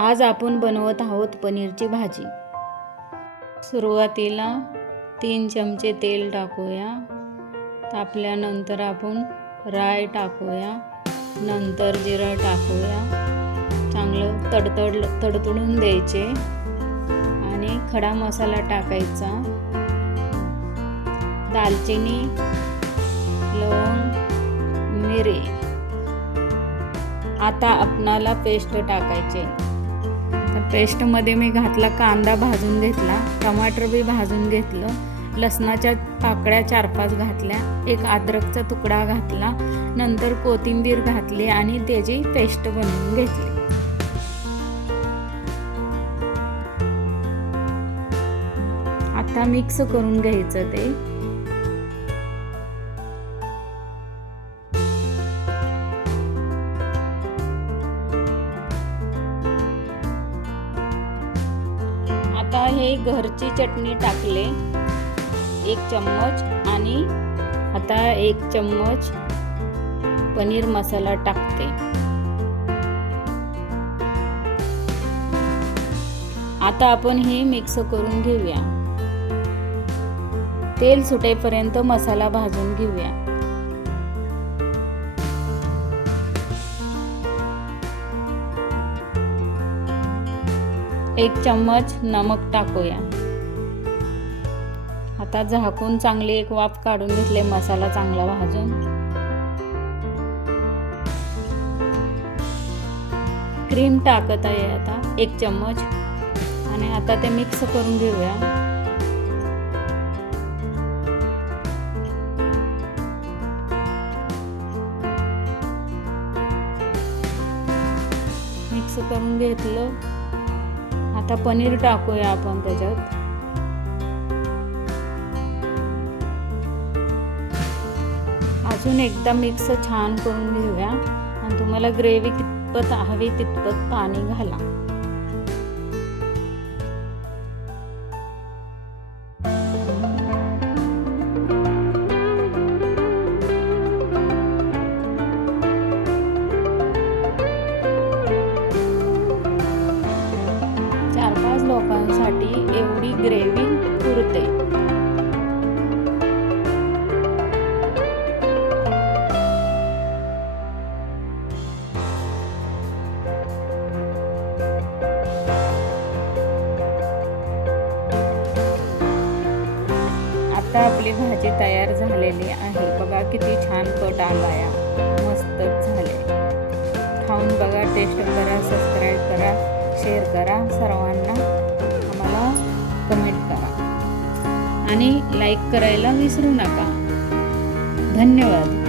आज आपण बनवत आहोत पनीरची भाजी। सुरुवातीला 3 चमचे तेल टाकूया। तापल्यानंतर आपण राई टाकूया, नंतर जिरं टाकूया। चांगलं तडतडून द्यायचे आणि खडा मसाला टाकायचा, दालचिनी, लवंग, मिरी। आता आपणाला पेस्ट टाकायचे। तर पेस्टमध्ये मी घातला कांदा भाजून घेतला, टमाटर बी भाजून घेतलं, लसणाच्या पाकळ्या 4-5 घातल्या, एक अद्रकचा तुकडा घातला, नंतर कोथिंबीर घातली आणि त्याची पेस्ट बनवून घेतली। आता मिक्स करून घ्यायचं ते। आता हे घरची चटणी टाकले 1 चम्मच आणि आता 1 चम्मच पनीर मसाला टाकते। आता आपण हे मिक्स करून घेऊया। तेल सुटेपर्यंत मसाला भाजून घेऊया। एक चम्मच नमक टाकूया। आता झाकून चांगली एक वाफ काढून घेतले मसाला चांगला भाजून। क्रीम टाकत आहे आता 1 चम्मच आणि आता ते मिक्स करून घेऊया। मिक्स करून घेतलं। आता पनीर टाकूया आपण त्याच्यात। अजून एकदा मिक्स छान करून घेऊया आणि तुम्हाला ग्रेव्ही कितपत हवी तितपत पाणी घाला। लोकांसाठी एवढी ग्रेव्ही पुरते। आता आपली भाजी तयार झालेली आहे। बघा किती छान कट आलाय, मस्तच झाले। खाऊन बघा, टेस्ट करा, सबस्क्राईब करा, शेअर करा, सर्वांना आम्हाला कमेंट करा आणि लाईक करायला विसरू नका। धन्यवाद।